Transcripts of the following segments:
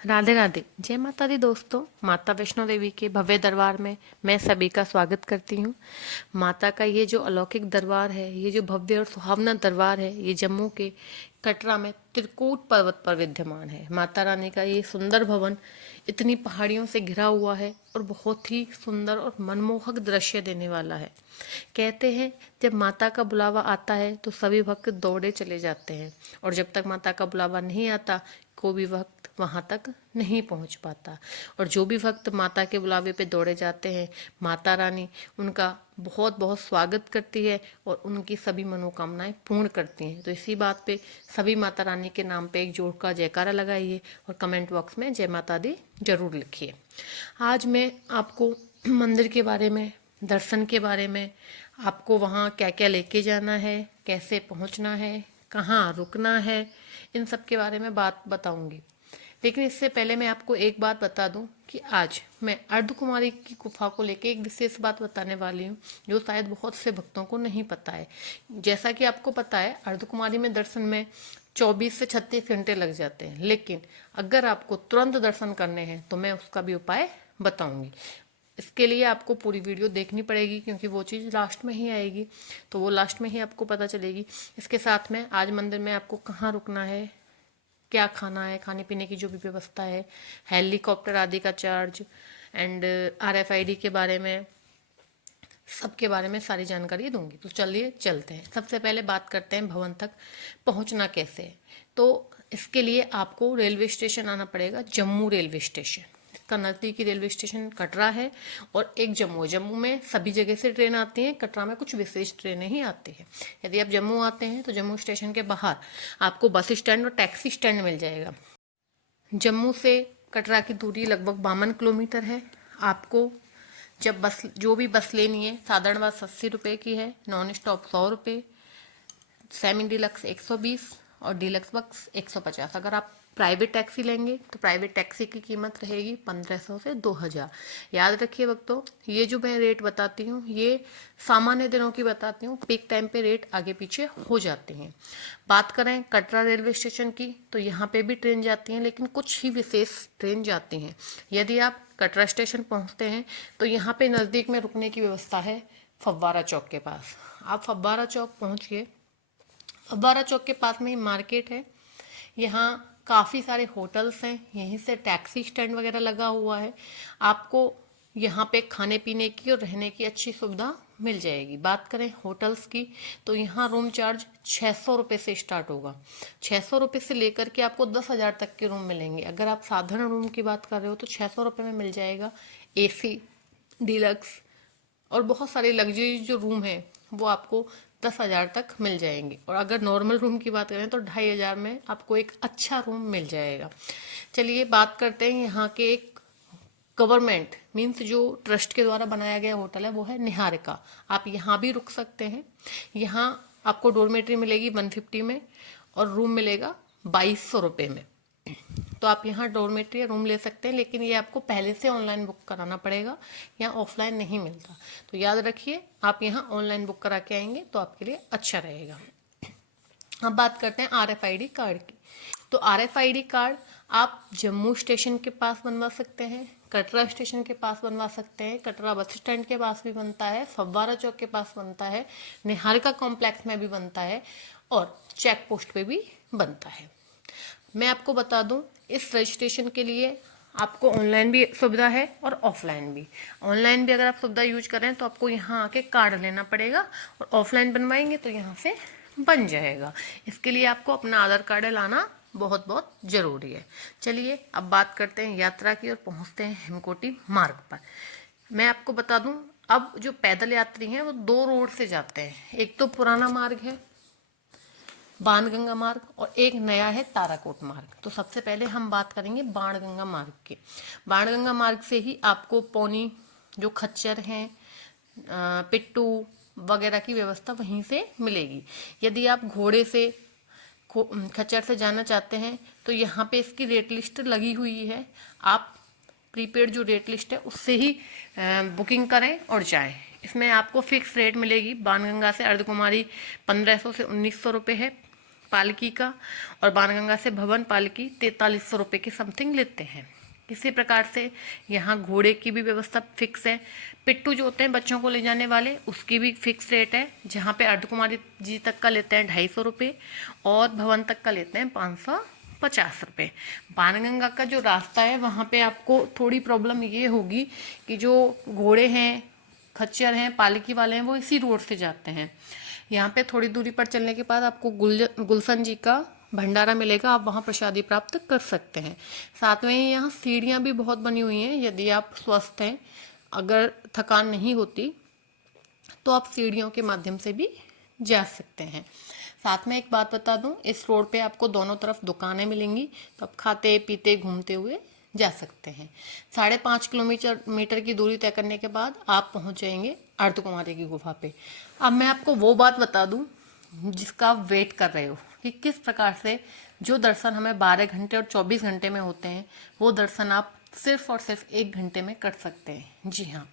राधे राधे। जय माता दी दोस्तों। माता वैष्णो देवी के भव्य दरबार में मैं सभी का स्वागत करती हूँ। माता का ये जो अलौकिक दरबार है, ये जो भव्य और सुहावना दरबार है, ये जम्मू के कटरा में त्रिकूट पर्वत पर विद्यमान है। माता रानी का ये सुंदर भवन इतनी पहाड़ियों से घिरा हुआ है और बहुत ही सुंदर और मनमोहक दृश्य देने वाला है। कहते हैं जब माता का बुलावा आता है तो सभी भक्त दौड़े चले जाते हैं, और जब तक माता का बुलावा नहीं आता कोई भी भक्त वहां तक नहीं पहुंच पाता। और जो भी भक्त माता के बुलावे पे दौड़े जाते हैं, माता रानी उनका बहुत बहुत स्वागत करती है और उनकी सभी मनोकामनाएं पूर्ण करती हैं। तो इसी बात पे सभी माता रानी के नाम पे एक जोर का जयकारा लगाइए और कमेंट बॉक्स में जय माता दी जरूर लिखिए। आज मैं आपको मंदिर के बारे में, दर्शन के बारे में, आपको वहाँ क्या क्या लेके जाना है, कैसे पहुँचना है, कहाँ रुकना है, इन सब के बारे में बात बताऊंगी। लेकिन इससे पहले मैं आपको एक बात बता दूं कि आज मैं अर्धकुमारी की गुफा को लेके एक विशेष बात बताने वाली हूँ, जो शायद बहुत से भक्तों को नहीं पता है। जैसा कि आपको पता है, अर्धकुमारी में दर्शन में 24 से 36 घंटे लग जाते हैं, लेकिन अगर आपको तुरंत दर्शन करने हैं तो मैं उसका भी उपाय बताऊंगी। इसके लिए आपको पूरी वीडियो देखनी पड़ेगी, क्योंकि वो चीज़ लास्ट में ही आएगी, तो वो लास्ट में ही आपको पता चलेगी। इसके साथ में आज मंदिर में आपको कहाँ रुकना है, क्या खाना है, खाने पीने की जो भी व्यवस्था है, हेलीकॉप्टर आदि का चार्ज एंड RFID के बारे में, सबके बारे में सारी जानकारी दूंगी। तो चलिए चलते हैं। सबसे पहले बात करते हैं भवन तक पहुंचना कैसे है। तो इसके लिए आपको रेलवे स्टेशन आना पड़ेगा, जम्मू रेलवे स्टेशन। इसका नज़दीकी रेलवे स्टेशन कटरा है और एक जम्मू है। जम्मू में सभी जगह से ट्रेन आती है, कटरा में कुछ विशेष ट्रेनें ही आती हैं। यदि आप जम्मू आते हैं तो जम्मू स्टेशन के बाहर आपको बस स्टैंड और टैक्सी स्टैंड मिल जाएगा। जम्मू से कटरा की दूरी लगभग 52 किलोमीटर है। आपको जब बस, जो भी बस लेनी है, साधारण बस 80 रुपये की है, नॉन स्टॉप 100 रुपये, सेमी डिलक्स 120 और डिलक्स बक्स 150। अगर आप प्राइवेट टैक्सी लेंगे तो प्राइवेट टैक्सी की कीमत रहेगी 1500 से 2000। याद रखिए वक्तों, ये जो मैं रेट बताती हूँ ये सामान्य दिनों की बताती हूँ, पीक टाइम पे रेट आगे पीछे हो जाते हैं। बात करें कटरा रेलवे स्टेशन की तो यहाँ पे भी ट्रेन जाती हैं, लेकिन कुछ ही विशेष ट्रेन जाती हैं। यदि आप कटरा स्टेशन पहुँचते हैं तो यहाँ पे नज़दीक में रुकने की व्यवस्था है फव्वारा चौक के पास। आप फव्वारा चौक पहुँचिए। फव्वारा चौक के पास में ही मार्केट है, यहाँ काफ़ी सारे होटल्स हैं, यहीं से टैक्सी स्टैंड वगैरह लगा हुआ है। आपको यहाँ पे खाने पीने की और रहने की अच्छी सुविधा मिल जाएगी। बात करें होटल्स की तो यहाँ रूम चार्ज 600 रुपये से स्टार्ट होगा। 600 रुपये से लेकर के आपको 10,000 तक के रूम मिलेंगे। अगर आप साधारण रूम की बात कर रहे हो तो 600 रुपये में मिल जाएगा AC, डिलक्स और बहुत सारे लग्जरी जो रूम है वो आपको 10,000 तक मिल जाएंगे। और अगर नॉर्मल रूम की बात करें तो 2,500 में आपको एक अच्छा रूम मिल जाएगा। चलिए बात करते हैं यहाँ के एक गवर्नमेंट मीन्स जो ट्रस्ट के द्वारा बनाया गया होटल है, वो है निहारिका। आप यहाँ भी रुक सकते हैं। यहाँ आपको डोरमेट्री मिलेगी 150 में और रूम मिलेगा 2200 रुपये में। तो आप यहाँ डॉर्मेट्री या रूम ले सकते हैं, लेकिन ये आपको पहले से ऑनलाइन बुक कराना पड़ेगा, यहाँ ऑफलाइन नहीं मिलता। तो याद रखिए, आप यहाँ ऑनलाइन बुक करा के आएंगे तो आपके लिए अच्छा रहेगा। अब बात करते हैं RFID कार्ड की। तो RFID कार्ड आप जम्मू स्टेशन के पास बनवा सकते हैं, कटरा स्टेशन के पास बनवा सकते हैं, कटरा बस स्टैंड के पास भी बनता है, फव्वारा चौक के पास बनता है, निहारिका कॉम्प्लेक्स में भी बनता है और चेक पोस्ट पे भी बनता है। मैं आपको बता दूं, इस रजिस्ट्रेशन के लिए आपको ऑनलाइन भी सुविधा है और ऑफलाइन भी। ऑनलाइन भी अगर आप सुविधा यूज करें तो आपको यहाँ आके कार्ड लेना पड़ेगा, और ऑफलाइन बनवाएंगे तो यहाँ से बन जाएगा। इसके लिए आपको अपना आधार कार्ड लाना बहुत बहुत ज़रूरी है। चलिए अब बात करते हैं यात्रा की और पहुँचते हैं हेमकोटी मार्ग पर। मैं आपको बता दूं, अब जो पैदल यात्री हैं वो 2 रोड से जाते हैं। एक तो पुराना मार्ग है बाणगंगा मार्ग, और एक नया है ताराकोट मार्ग। तो सबसे पहले हम बात करेंगे बाणगंगा मार्ग की। बाणगंगा मार्ग से ही आपको पौनी, जो खच्चर हैं, पिट्टू वगैरह की व्यवस्था वहीं से मिलेगी। यदि आप घोड़े से, खच्चर से जाना चाहते हैं तो यहाँ पे इसकी रेट लिस्ट लगी हुई है। आप प्रीपेड जो रेट लिस्ट है उससे ही बुकिंग करें और जाएं। इसमें आपको फिक्स रेट मिलेगी। बाणगंगा से अर्धकुमारी 1500 से 1900 रुपये है, पालकी का, और बाणगंगा से भवन पालकी 4300 रुपये के समथिंग लेते हैं। इसी प्रकार से यहाँ घोड़े की भी व्यवस्था फिक्स है। पिट्टू जो होते हैं बच्चों को ले जाने वाले, उसकी भी फिक्स रेट है, जहाँ पे अर्धकुमारी जी तक का लेते हैं 250 रुपये और भवन तक का लेते हैं 550 रुपये। बाणगंगा का जो रास्ता है वहाँ पे आपको थोड़ी प्रॉब्लम ये होगी कि जो घोड़े हैं, खच्चर हैं, पालकी वाले हैं, वो इसी रोड से जाते हैं। यहाँ पे थोड़ी दूरी पर चलने के बाद आपको गुलशन जी का भंडारा मिलेगा, आप वहाँ प्रसादी प्राप्त कर सकते हैं। साथ में ही यहाँ सीढ़ियाँ भी बहुत बनी हुई हैं, यदि आप स्वस्थ हैं, अगर थकान नहीं होती तो आप सीढ़ियों के माध्यम से भी जा सकते हैं। साथ में एक बात बता दूं, इस रोड पे आपको दोनों तरफ दुकानें मिलेंगी, तो आप खाते पीते घूमते हुए जा सकते हैं। 5.5 किलोमीटर की दूरी तय करने के बाद आप पहुंच जाएंगे अर्धकुमारी की गुफा पे। अब मैं आपको वो बात बता दूं जिसका आप वेट कर रहे हो, कि किस प्रकार से जो दर्शन हमें 12 घंटे और 24 घंटे में होते हैं, वो दर्शन आप सिर्फ और सिर्फ 1 घंटे में कर सकते हैं। जी हाँ,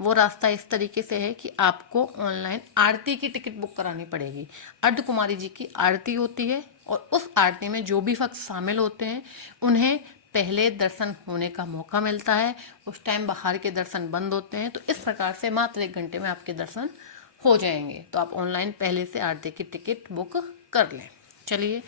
वो रास्ता इस तरीके से है कि आपको ऑनलाइन आरती की टिकट बुक करानी पड़ेगी। अर्धकुमारी जी की आरती होती है और उस आरती में जो भी भक्त शामिल होते हैं उन्हें पहले दर्शन होने का मौका मिलता है। उस टाइम बाहर के दर्शन बंद होते हैं, तो इस प्रकार से मात्र 1 घंटे में आपके दर्शन हो जाएंगे। तो आप ऑनलाइन पहले से आरती की टिकट बुक कर लें। चलिए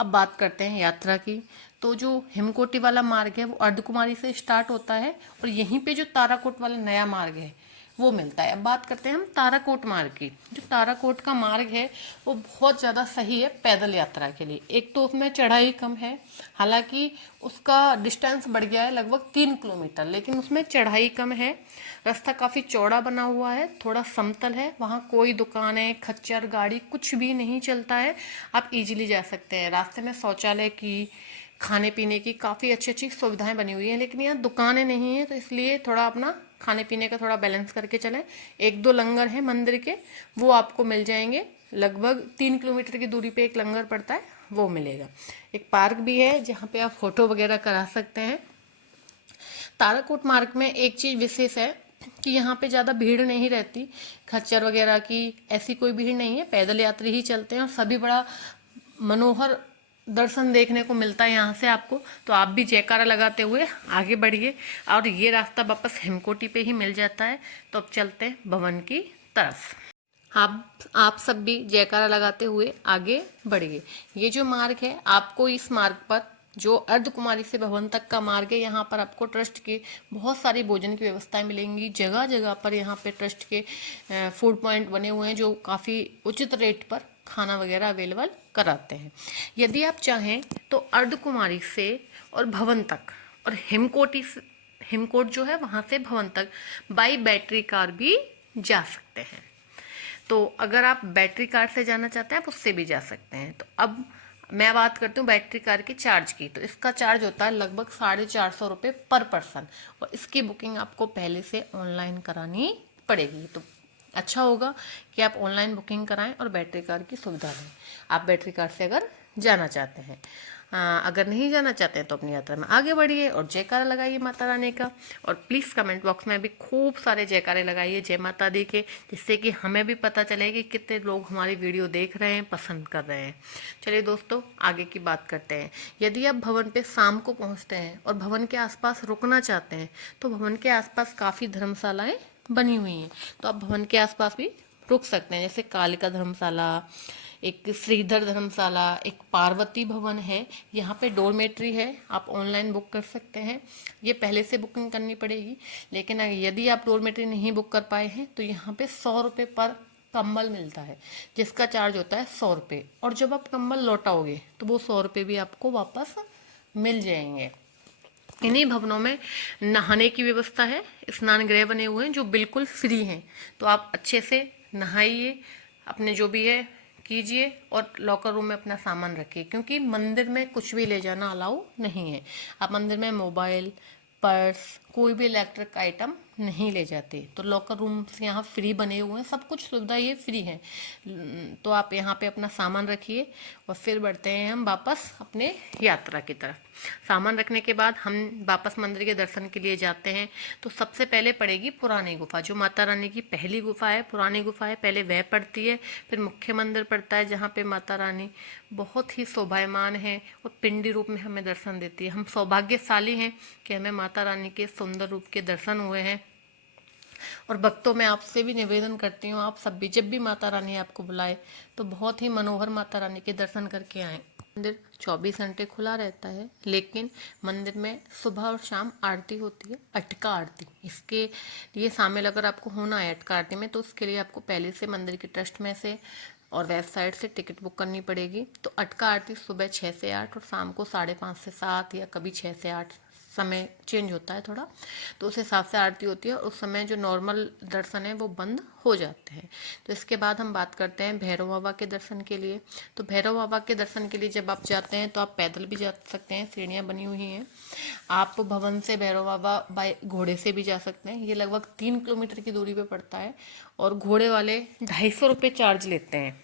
अब बात करते हैं यात्रा की। तो जो हिमकोटी वाला मार्ग है वो अर्धकुमारी से स्टार्ट होता है और यहीं पे जो ताराकोट वाला नया मार्ग है वो मिलता है। अब बात करते हैं हम ताराकोट मार्ग की। जो ताराकोट का मार्ग है वो बहुत ज़्यादा सही है पैदल यात्रा के लिए। एक तो उसमें चढ़ाई कम है, हालांकि उसका डिस्टेंस बढ़ गया है लगभग 3 किलोमीटर, लेकिन उसमें चढ़ाई कम है। रास्ता काफ़ी चौड़ा बना हुआ है, थोड़ा समतल है, वहाँ कोई दुकानें, खच्चर, गाड़ी कुछ भी नहीं चलता है, आप इजीली जा सकते हैं। रास्ते में शौचालय की, खाने पीने की काफ़ी अच्छी अच्छी सुविधाएं बनी हुई हैं, लेकिन यहाँ दुकानें नहीं हैं, तो इसलिए थोड़ा अपना खाने पीने का थोड़ा बैलेंस करके चलें। 1-2 लंगर हैं मंदिर के, वो आपको मिल जाएंगे। लगभग 3 किलोमीटर की दूरी पे एक लंगर पड़ता है, वो मिलेगा। एक पार्क भी है जहाँ पे आप फोटो वगैरह करा सकते हैं। ताराकोट मार्ग में एक चीज़ विशेष है कि यहाँ पे ज़्यादा भीड़ नहीं रहती, खच्चर वगैरह की ऐसी कोई भीड़ नहीं है, पैदल यात्री ही चलते हैं और सभी बड़ा मनोहर दर्शन देखने को मिलता है यहाँ से आपको। तो आप भी जयकारा लगाते हुए आगे बढ़िए, और ये रास्ता वापस हिमकोटी पे ही मिल जाता है। तो अब चलते हैं भवन की तरफ। आप सब भी जयकारा लगाते हुए आगे बढ़िए। ये जो मार्ग है, आपको इस मार्ग पर जो अर्धकुमारी से भवन तक का मार्ग है, यहाँ पर आपको ट्रस्ट के बहुत सारी भोजन की व्यवस्थाएं मिलेंगी। जगह जगह पर यहाँ पे ट्रस्ट के फूड पॉइंट बने हुए हैं जो काफ़ी उचित रेट पर खाना वगैरह अवेलेबल कराते हैं। यदि आप चाहें तो अर्धकुमारी से और भवन तक और हिमकोट जो है वहाँ से भवन तक बाई बैटरी कार भी जा सकते हैं। तो अगर आप बैटरी कार से जाना चाहते हैं आप उससे भी जा सकते हैं। तो अब मैं बात करती हूँ बैटरी कार के चार्ज की। तो इसका चार्ज होता है लगभग 450 रुपये पर पर्सन, और इसकी बुकिंग आपको पहले से ऑनलाइन करानी पड़ेगी। तो अच्छा होगा कि आप ऑनलाइन बुकिंग कराएं और बैटरी कार की सुविधा लें, आप बैटरी कार से अगर जाना चाहते हैं। अगर नहीं जाना चाहते हैं तो अपनी यात्रा में आगे बढ़िए और जयकारा लगाइए माता रानी का। और प्लीज़ कमेंट बॉक्स में भी खूब सारे जयकारे लगाइए जय माता दी के, जिससे कि हमें भी पता चले कि कितने लोग हमारी वीडियो देख रहे हैं, पसंद कर रहे हैं। चलिए दोस्तों आगे की बात करते हैं। यदि आप भवन पे शाम को पहुँचते हैं और भवन के आसपास रुकना चाहते हैं तो भवन के आसपास काफ़ी धर्मशालाएँ बनी हुई हैं, तो आप भवन के आसपास भी रुक सकते हैं। जैसे कालिका धर्मशाला, एक श्रीधर धर्मशाला, एक पार्वती भवन है, यहाँ पे डोरमेट्री है, आप ऑनलाइन बुक कर सकते हैं। ये पहले से बुकिंग करनी पड़ेगी, लेकिन यदि आप डोरमेट्री नहीं बुक कर पाए हैं तो यहाँ पे 100 रुपये पर कंबल मिलता है, जिसका चार्ज होता है 100 रुपये। और जब आप कंबल लौटाओगे तो वो 100 रुपये भी आपको वापस मिल जाएंगे। इन्हीं भवनों में नहाने की व्यवस्था है, स्नान गृह बने हुए हैं जो बिल्कुल फ्री हैं। तो आप अच्छे से नहाइए, अपने जो भी है कीजिए और लॉकर रूम में अपना सामान रखिए, क्योंकि मंदिर में कुछ भी ले जाना अलाउ नहीं है। आप मंदिर में मोबाइल, पर्स, कोई भी इलेक्ट्रिक आइटम नहीं ले जाते। तो लॉकर रूम्स यहाँ फ्री बने हुए हैं, सब कुछ सुविधा ये फ्री है। तो आप यहाँ पे अपना सामान रखिए और फिर बढ़ते हैं हम वापस अपने यात्रा की तरफ। सामान रखने के बाद हम वापस मंदिर के दर्शन के लिए जाते हैं। तो सबसे पहले पड़ेगी पुरानी गुफा, जो माता रानी की पहली गुफा है, पुरानी गुफा है, पहले वह पड़ती है। फिर मुख्य मंदिर पड़ता है, जहाँ पे माता रानी बहुत ही शोभायमान है और पिंडी रूप में हमें दर्शन देती है। हम सौभाग्यशाली हैं कि हमें माता रानी के सुंदर रूप के दर्शन हुए हैं। और भक्तों में आपसे भी निवेदन करती हूँ, आप सब भी जब भी माता रानी आपको बुलाए तो बहुत ही मनोहर माता रानी के दर्शन करके आएँ। मंदिर 24 घंटे खुला रहता है, लेकिन मंदिर में सुबह और शाम आरती होती है, अटका आरती। इसके लिए शामिल अगर आपको होना है अटका आरती में, तो उसके लिए आपको पहले से मंदिर के ट्रस्ट में से और वेबसाइट से टिकट बुक करनी पड़ेगी। तो अटका आरती सुबह 6 से 8 और शाम को 5:30 से 7 या कभी 6 से 8, समय चेंज होता है थोड़ा, तो उस हिसाब से आरती होती है। और उस समय जो नॉर्मल दर्शन है वो बंद हो जाते हैं। तो इसके बाद हम बात करते हैं भैरव बाबा के दर्शन के लिए। तो भैरव बाबा के दर्शन के लिए जब आप जाते हैं तो आप पैदल भी जा सकते हैं, सीढ़ियाँ बनी हुई हैं। आप भवन से भैरव बाबा बाय घोड़े से भी जा सकते हैं, ये लगभग 3 किलोमीटर की दूरी पे पड़ता है। और घोड़े वाले 250 रुपये चार्ज लेते हैं।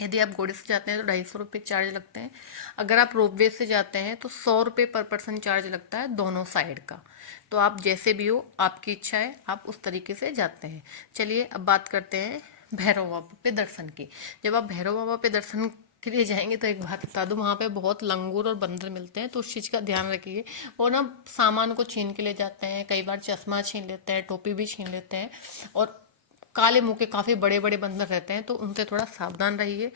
यदि आप घोड़े से जाते हैं तो 250 रुपये चार्ज लगते हैं। अगर आप रोपवे से जाते हैं तो 100 रुपये पर पर्सन चार्ज लगता है दोनों साइड का। तो आप जैसे भी हो, आपकी इच्छा है, आप उस तरीके से जाते हैं। चलिए अब बात करते हैं भैरव बाबा पे दर्शन की। जब आप भैरव बाबा पे दर्शन के लिए जाएंगे तो एक बात बता दूं, वहाँ पे बहुत लंगूर और बंदर मिलते हैं, तो उस चीज़ का ध्यान रखिए। वो ना सामान को छीन के ले जाते हैं, कई बार चश्मा छीन लेते हैं, टोपी भी छीन लेते हैं। और काले मुंह के काफ़ी बड़े बड़े बंदर रहते हैं, तो उनसे थोड़ा सावधान रहिए।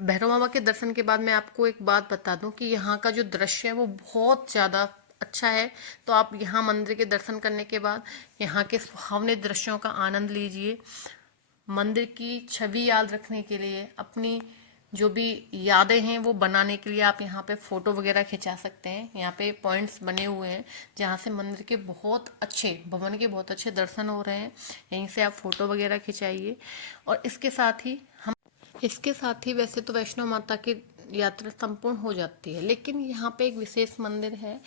भैरव बाबा के दर्शन के बाद मैं आपको एक बात बता दूं कि यहाँ का जो दृश्य है वो बहुत ज़्यादा अच्छा है। तो आप यहाँ मंदिर के दर्शन करने के बाद यहाँ के सुहावने दृश्यों का आनंद लीजिए। मंदिर की छवि याद रखने के लिए, अपनी जो भी यादें हैं वो बनाने के लिए आप यहाँ पे फ़ोटो वगैरह खिंचा सकते हैं। यहाँ पे पॉइंट्स बने हुए हैं जहाँ से मंदिर के बहुत अच्छे, भवन के बहुत अच्छे दर्शन हो रहे हैं। यहीं से आप फ़ोटो वगैरह खिंचाइए। और इसके साथ ही वैसे तो वैष्णो माता की यात्रा संपूर्ण हो जाती है, लेकिन यहाँ पे एक विशेष मंदिर है।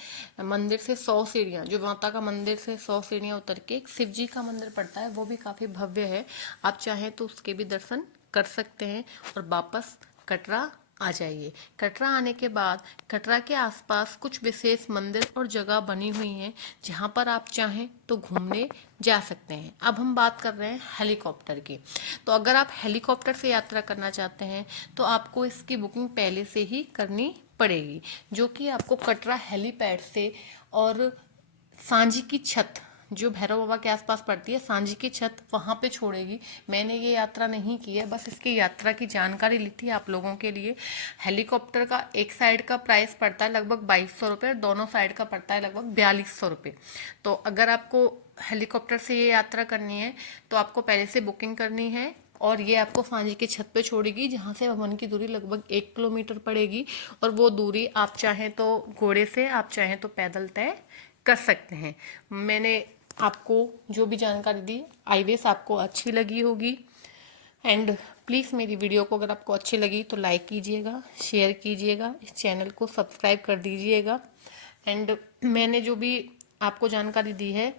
मंदिर से 100 सीढ़ियाँ, जो माता का मंदिर से 100 सीढ़ियाँ उतर के एक शिव जी का मंदिर पड़ता है, वो भी काफ़ी भव्य है। आप चाहें तो उसके भी दर्शन कर सकते हैं और वापस कटरा आ जाइए। कटरा आने के बाद कटरा के आसपास कुछ विशेष मंदिर और जगह बनी हुई हैं जहाँ पर आप चाहें तो घूमने जा सकते हैं। अब हम बात कर रहे हैं हेलीकॉप्टर की। तो अगर आप हेलीकॉप्टर से यात्रा करना चाहते हैं तो आपको इसकी बुकिंग पहले से ही करनी पड़ेगी, जो कि आपको कटरा हेलीपैड से और सांझी की छत, जो भैरव बाबा के आसपास पड़ती है, सांझी की छत, वहाँ पे छोड़ेगी। मैंने ये यात्रा नहीं की है, बस इसकी यात्रा की जानकारी ली थी आप लोगों के लिए। हेलीकॉप्टर का एक साइड का प्राइस पड़ता है लगभग 2200 रुपये और दोनों साइड का पड़ता है लगभग 4200 रुपये। तो अगर आपको हेलीकॉप्टर से ये यात्रा करनी है तो आपको पहले से बुकिंग करनी है। और ये आपको सांझी की छत पे छोड़ेगी, जहाँ से भवन की दूरी लगभग 1 किलोमीटर पड़ेगी। और वो दूरी आप चाहें तो घोड़े से, आप चाहें तो पैदल तय कर सकते हैं। मैंने आपको जो भी जानकारी दी, आई विश आपको अच्छी लगी होगी। एंड प्लीज़ मेरी वीडियो को अगर आपको अच्छी लगी तो लाइक कीजिएगा, शेयर कीजिएगा, इस चैनल को सब्सक्राइब कर दीजिएगा। एंड मैंने जो भी आपको जानकारी दी है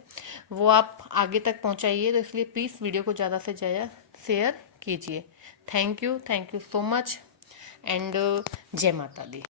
वो आप आगे तक पहुंचाइए, तो इसलिए प्लीज़ वीडियो को ज़्यादा से ज़्यादा शेयर कीजिए। Thank you so much. And जय माता दी।